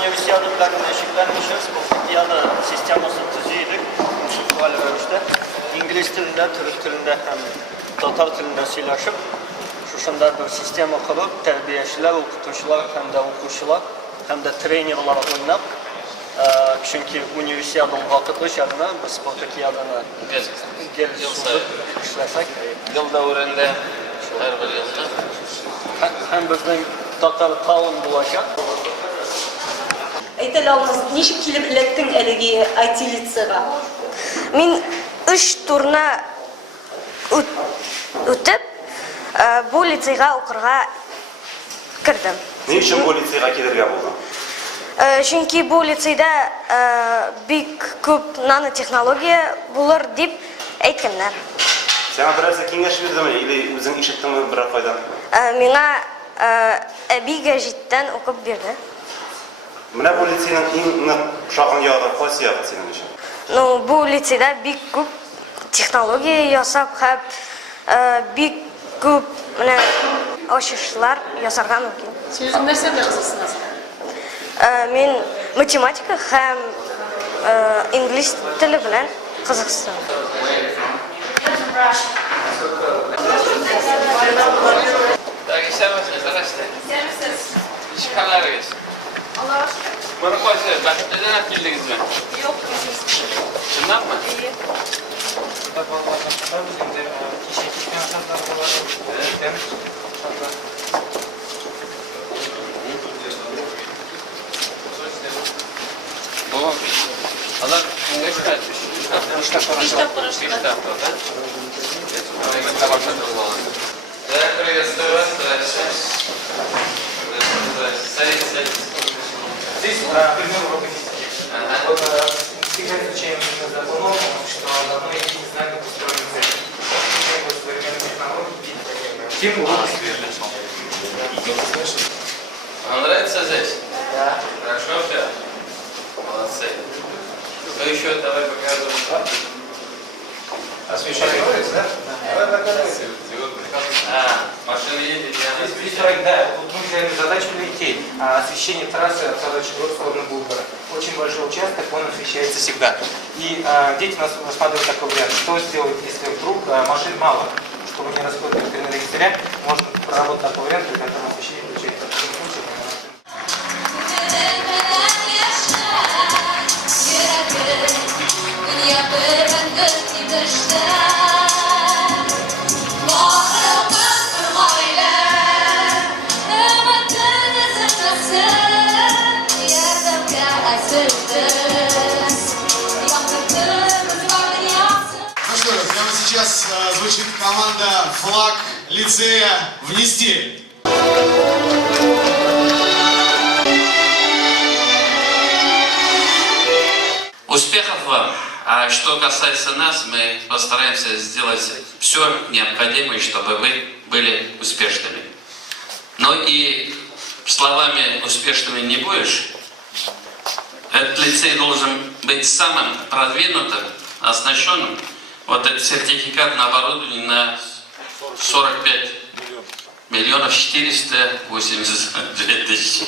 Universiada bilan shug'ullanishimiz spirtiyada sistemasi tuziydik. Virtual ravishda ingliz tilida, turk tilida ham tatar tilida сөйләшеп, shunday bir sistema qurib, tarbiyachilar, o'qituvchilar hamda o'quvchilar hamda trenerlar o'ynab, chunki universiada vaqtida shadna biz spirtiyadani ishlasak, yilda o'rinda har bir yilda ham bizning tatar taun bo'lacak. Aytalamız, nechib kelib iletding haligi IT litseyga? Men 3 turna o'tib, bu litseyga o'qirga kirdim. Ne uchun bu litseyga kelirga bo'lding? Chunki bu litseyda bek ko'p nanotexnologiya bo'lar deb aytganlar. Sana birarsa kengash berdimi yoki o'zing eshitdingmi biror foydan? Menga abi gazetdan o'qib berdi. Mana bu litseyning eng qushog'ini yog'i qaysi yog'i sening uchun? No, bu litseyda bek ko'p texnologiya yasab, bek ko'p oshishlar yasarga mumkin. Siz narsaga qiziqsizsiz? Men matematika ham ingliz tili bilan qiziqsanaman. Çıkarlarız. Allah'a şükür. Bana koysa, neden akıldınız mı? Yok. Şundan mı? İyi. Babam, adam ne çıkartmış? Приветствую вас, здравствуйте. Здесь пример урока физики. Вот всегда изучаем именно законом, что должно иметь знание устроенных целей. Изучаем современные технологии. Тем урока свежий. Вам нравится здесь? Да. Хорошо все? Молодцы. Что еще? Давай показывай. Освещение нравится, да? Машина едет, Здесь проект, да, вот мы взяли задачу для детей. Освещение трассы от Садочного в сторону Булгара. Очень большой участок, он освещается всегда. И дети нас рассматривают такой вариант. Что сделать, если вдруг машин мало? Чтобы не расходовать энергетикаря, можно проработать такой вариант, при котором освещение включается. В таком случае, Ну что, прямо сейчас звучит команда «Флаг лицея внести». Успехов вам! А что касается нас, мы постараемся сделать все необходимое, чтобы вы были успешными. Но и словами успешными не будешь. Этот лицей должен быть самым продвинутым, оснащенным. Вот этот сертификат на оборудование на 45 миллионов 482 тысячи.